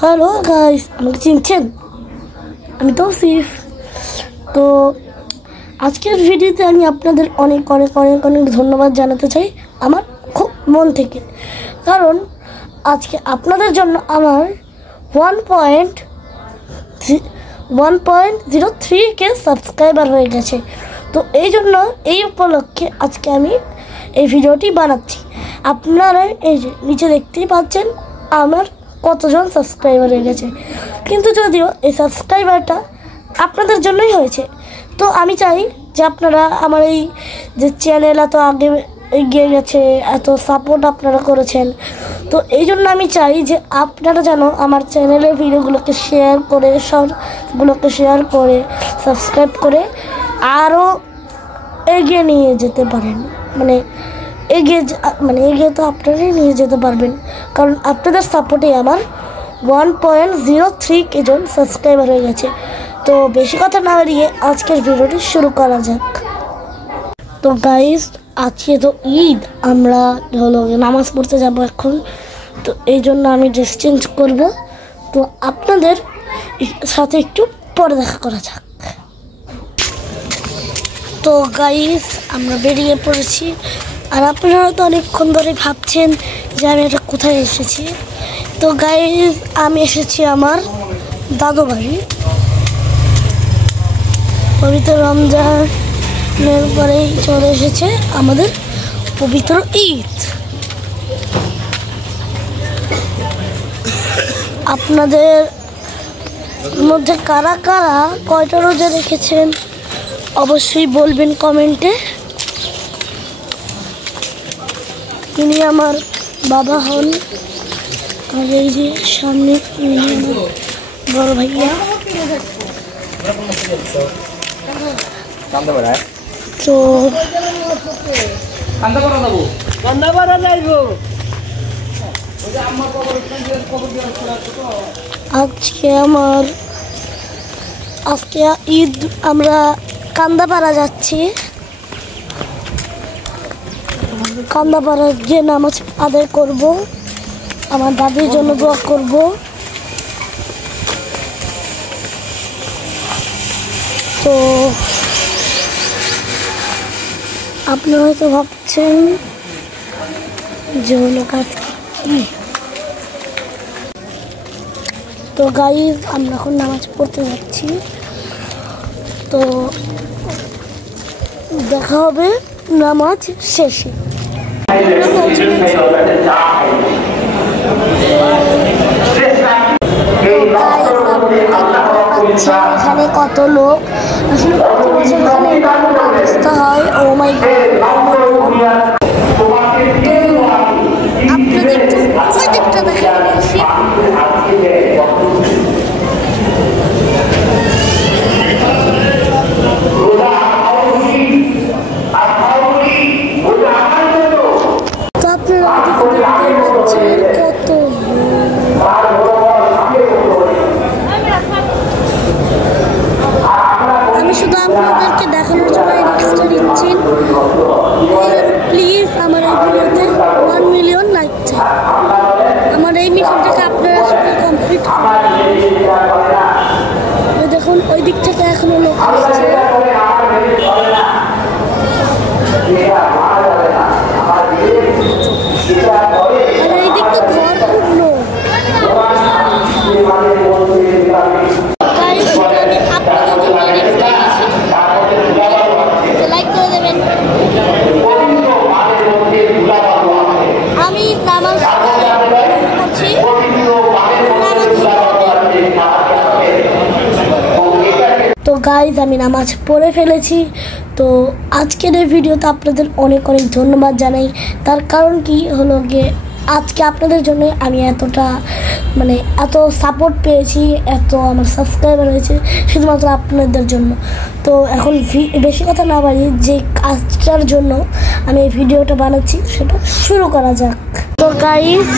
Hello guys, আমাকে চিনছেন? আমি তৌসিফ। তো আজকের ভিডিওতে আমি আপনাদের অনেক অনেক অনেক অনেক ধন্যবাদ জানাতে চাই আমার খুব মন থেকে, কারণ আজকে আপনাদের জন্য আমার 1.03K সাবস্ক্রাইবার হয়ে গেছে। তো এই জন্য এই উপলক্ষে আজকে আমি এই ভিডিওটি বানাচ্ছি। আপনারা এই যে নিচে দেখতেই পাচ্ছেন আমার কতজন সাবস্ক্রাইবার হয়ে গেছে, কিন্তু যদিও এই সাবস্ক্রাইবারটা আপনাদের জন্যই হয়েছে। তো আমি চাই যে আপনারা আমার এই যে চ্যানেল এত আগে এগিয়ে গেছে, এত সাপোর্ট আপনারা করেছেন, তো এই জন্য আমি চাই যে আপনারা যেন আমার চ্যানেলের ভিডিওগুলোকে শেয়ার করে, সবগুলোকে শেয়ার করে সাবস্ক্রাইব করে আরও এগিয়ে নিয়ে যেতে পারেন। এগিয়ে তো আপনারাই নিয়ে যেতে পারবেন, কারণ আপনাদের সাপোর্টে আমার 1.03K জন সাবস্ক্রাইবার হয়ে গেছে। তো বেশি কথা না বাড়িয়ে আজকের ভিডিওটি শুরু করা যাক। তো গাইস, আজকে তো ঈদ, আমরা হলো নামাজ পড়তে যাব এখন। তো এই জন্য আমি ড্রেস চেঞ্জ করব। তো আপনাদের সাথে একটু পরে দেখা করা যাক। তো গাইস, আমরা বেরিয়ে পড়েছি। আর আপনারা হয়তো অনেকক্ষণ ধরে ভাবছেন যে আমি এটা কোথায় এসেছি। তো গাইস, আমি এসেছি আমার দাদু বাড়ি। পবিত্র রমজানের পরেই চলে এসেছে আমাদের পবিত্র ঈদ। আপনাদের মধ্যে কারা কারা কয়টা রোজা রেখেছেন অবশ্যই বলবেন কমেন্টে। ইনি আমার বাবা হন, আর এই যে সামনে ইনি আমার বড় ভাইয়া। তো আজকে ঈদ, আমরা কান্দাপাড়া যাচ্ছি। কান্দাপাড়া যে নামাজ আদায় করব, আমার দাদির জন্য দোয়া করব। তো আপনারা হয়তো ভাবছেন যে হলো কাজ কি। তো গাইস, আমরা এখন নামাজ পড়তে যাচ্ছি। তো দেখা হবে নামাজ শেষে। এখানে কত লোক, আসলে প্রতি বছর এখানে অবস্থা হয়। ও মাই গড, আপনাদের একটু ওই দিকটা দেখেন। তো আপনারা কত শুধু আপনাদেরকে দেখানোর জন্য এই রিক্সটা নিচ্ছি। প্লিজ আমার এই ভিডিওতে 1 মিলিয়ন লাইক চাই। আমার এই মিশনটাকে আপনারা কমপ্লিট করুন। দেখুন ওই দিক থেকে এখনো লোক আসছে। আর এই দিক তো ঘর উঠলো। আমি নামাজ পড়ছি। তো গাইজ, আমি নামাজ পড়ে ফেলেছি। তো আজকের এই ভিডিওতে আপনাদের অনেক অনেক ধন্যবাদ জানাই। তার কারণ কি হলো গিয়ে, আজকে আপনাদের জন্য আমি এত সাপোর্ট পেয়েছি, এত আমার সাবস্ক্রাইবার হয়েছে শুধুমাত্র আপনাদের জন্য। তো এখন বেশি কথা না বাড়িয়ে যে কাজটার জন্য আমি এই ভিডিওটা বানাচ্ছি সেটা শুরু করা যাক। তো গাইস,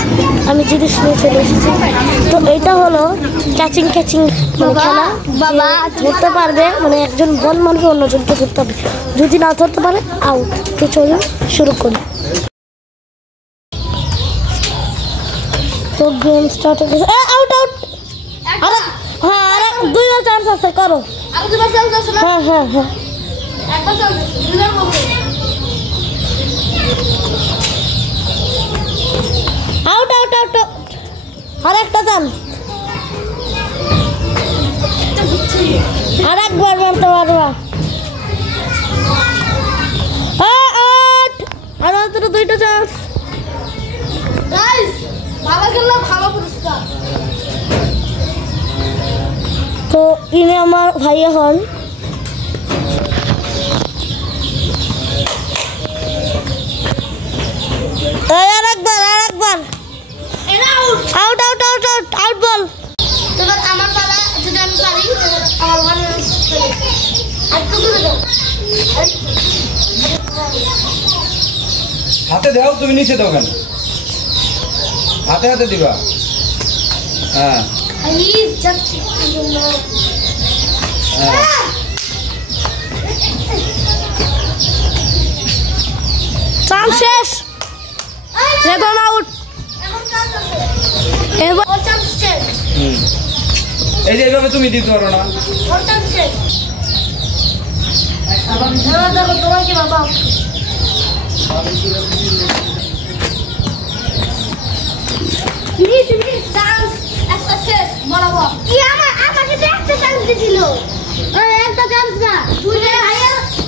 আমি জিনিস নিয়ে চলে এসেছি। তো এটা হলো ক্যাচিং খেলা। বাবা ধরতে পারবে, একজন বল মারবে, অন্যজনকে ধরতে হবে। যদি না ধরতে পারে আউট। তো চলুন শুরু করি। তো गेम स्टार्ट हो गया। आउट आउट আরে হ্যাঁ আরে দুইবার চান্স আছে করো আর দুইবার চান্স আছে না হ্যাঁ হ্যাঁ হ্যাঁ একবার চান্স দুইবার বলবো আউট আউট আউট আর একটা চান্স আর একবার মারতে পারবা আউট আর মাত্র দুইটা চান্স গাইস ভালো খেললে ভালো পুরস্কার তো ইনি আমার ভাইয়া হন আর একবার এটা out out out out out out বল এবার আমার পালা যদি আমি পারি আমার ওয়ান রান আর তো দূরে দাও হাতে দাও তুমি নিচে দাও কেন হাতে হাতে দিবা হ্যাঁ আমি যাচ্ছি হ্যাঁ চান্স শেষ এখন আউট এখন চান্স আছে এবার ওর চান্স শেষ হুম এই যে এইভাবে তুমি দিতে পারো না ওর চান্স শেষ এবার দেখো তোমার কি বাবা মিস চান্স একটা শেষ বরাবর কি আমাকে তো একটা চান্স দিছিল ওই একটা চান্স না দুইটা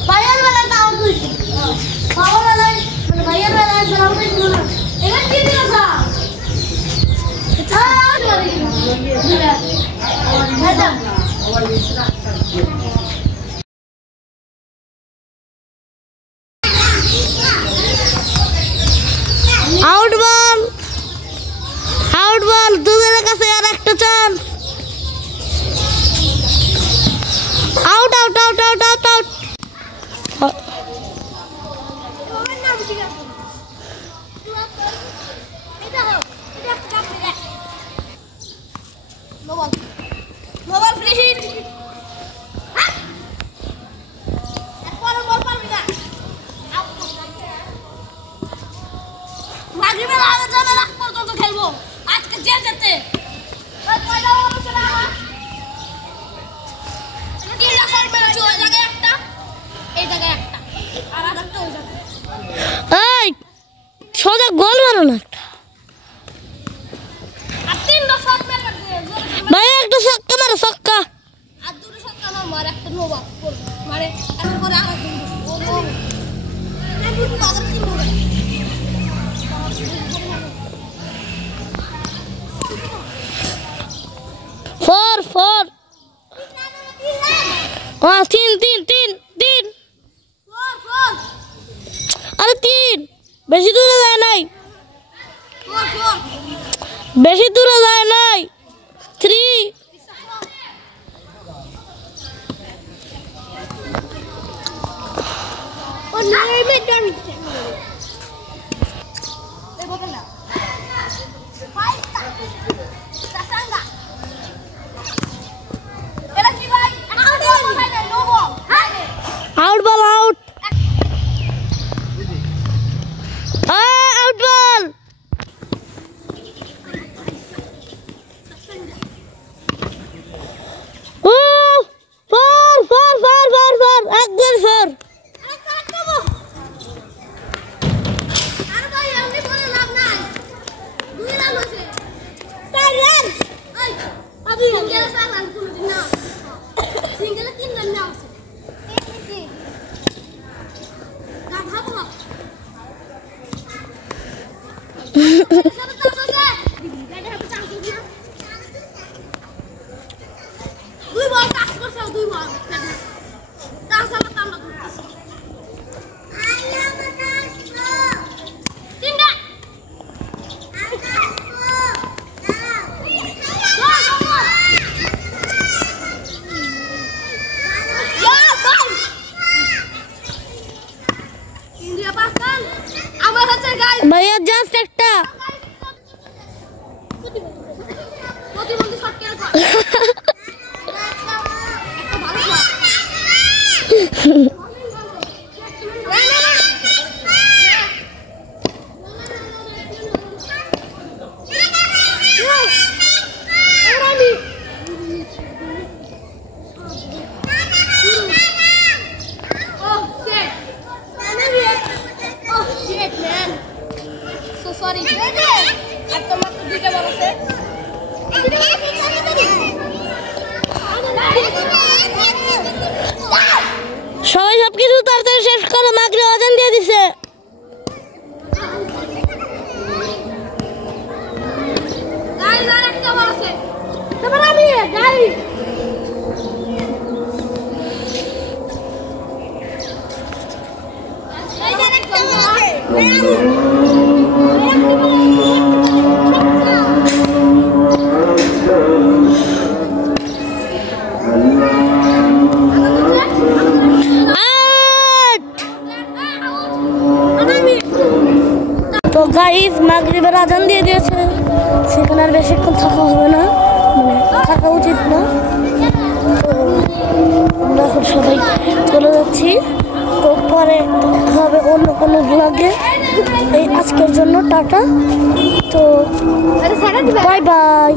ভাইয়ার বেলা তাও দুইছি বাবার বেলায় মানে ভাইয়ার বেলায় তাও দিছিল না এবার কি দিল আউট বল দুজনের কাছে আর একটা chance out out out out out out mobile free hit একবার বল পারবি না মাগরিবের আগে যাবে রাত পর্যন্ত খেলবো আজকে যে যেতে ওই কয়টা বল চলে আমার তিনটা শট মেরেছি ওই জায়গায় একটা এই জায়গায় একটা আর আরেকটা ওই জায়গায় এই সোজা গোল মারো না আর তিনটা শট মেরে ভাই একটা ছক্কা মারো ছক্কা আর দুটো শট আমার মার একটা নোবা মারে এরপরে আর একজন ও নো না দুটো আগে তিন নোবা ফোর তিন আরে তিন বেশি দূরে যায় নাই three out ball out out বল একবার ফোর ভাইয়া জাস্ট একটা প্রতিবন্ধী শট খেলা সবাই সবকিছু তাড়াতাড়ি শেষ করো, মাগরিব আজান দিয়ে দিছে। তো গাইস মাগরিবের আজান দিয়ে দিয়েছে, সেখানে আর বেশিক্ষণ থাকা হবে না, মানে থাকা উচিত না। তো আমরা এখন সবাই চলে যাচ্ছি, তো পরে হবে অন্য কোনো ব্লগে। এই আজকের জন্য টাটা, তো বাই বাই।